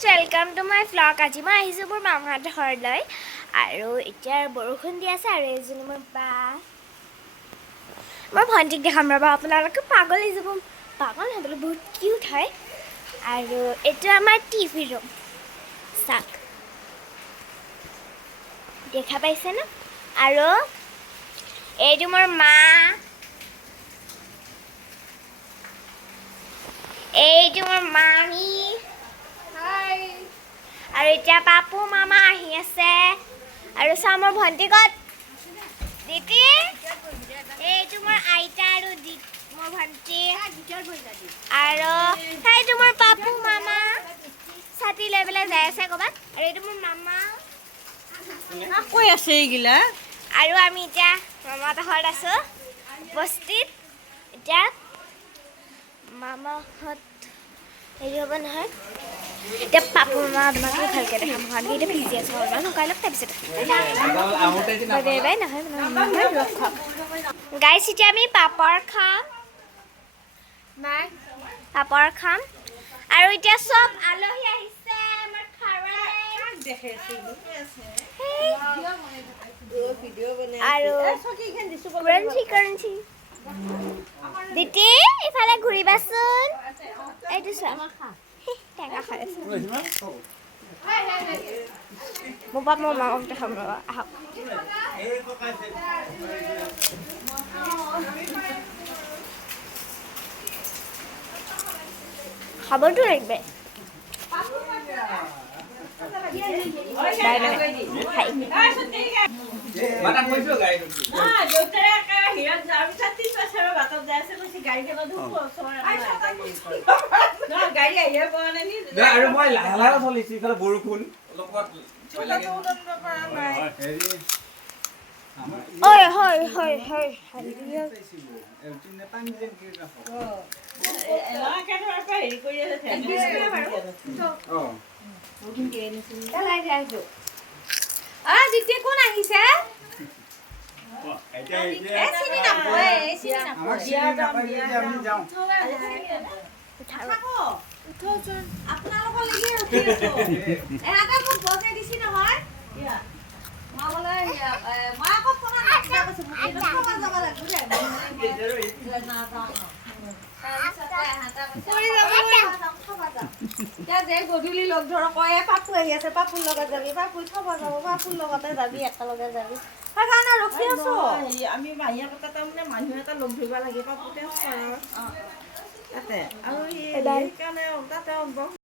Guys welcome to my vlog. আজি মই আহিছোঁ মোৰ মামাহঁতৰ ঘৰলৈ আৰু এতিয়া বৰষুণ দি আছে আৰু এজনী মোৰ বা মই ভণ্টিক দেখাম ৰ'বা আপোনালোকে পাগল হৈ যাব। পাগল নহয় বহুত কিউট হয় আৰু এইটো আমাৰ টিভি ৰুম চাওক দেখা পাইছে ন আৰু এইটো মোৰ মা এইটো মোৰ মামী আৰু এতিয়া পাপু মামা আহি আছে আৰু চা মোৰ ভণ্টি ক'ত দিতি এইটো মোৰ আইতা আৰু মোৰ ভণ্টি আৰু সেইটো মোৰ পাপু মামা ছাতি লৈ পেলাই যাই আছে ক'ৰবাত আৰু এইটো মোৰ মামা কৈ আছে এইগিলা আৰু আমি এতিয়া মামাহঁতৰ ঘৰত আছোঁ উপস্থিত এতিয়া মামাহঁত হেৰি হ'ব নহয় এতিয়া পাপু মামা আপোনালোকে ভালকৈ দেখাম কাৰণ এতিয়া ভিজি আছোঁ অলপমান শুকাই লওক তাৰপিছত বাই নহয় ৰখক গাইছ এতিয়া আমি পাপৰ খাম আৰু এতিয়া চব আলহী আহিছে আমাৰ আৰু ক্ৰাঞ্চি দিতি ইফালে ঘূৰিবাচোন এইটো চোৱা টেঙা খাই আছে মোৰ পাপ মোৰ মামাক দেখাম ৰ'বা আহক খাবতো লাগবে বৰষুণ ঐ হয় হয় হয় কোন আহিছে গধূলি লগ ধৰ কয় পাপু আহি আছে পাপুৰ লগত যাবি পাপু থব যাব পাপুৰ লগতে যাবি একেলগে যাবি সেইকাৰণে ৰখি আছো আমি বাহিৰত তাৰমানে মানুহ এটা লগ ধৰিব লাগে পাপুতে তাতে আৰু সেইকাৰণে তাতে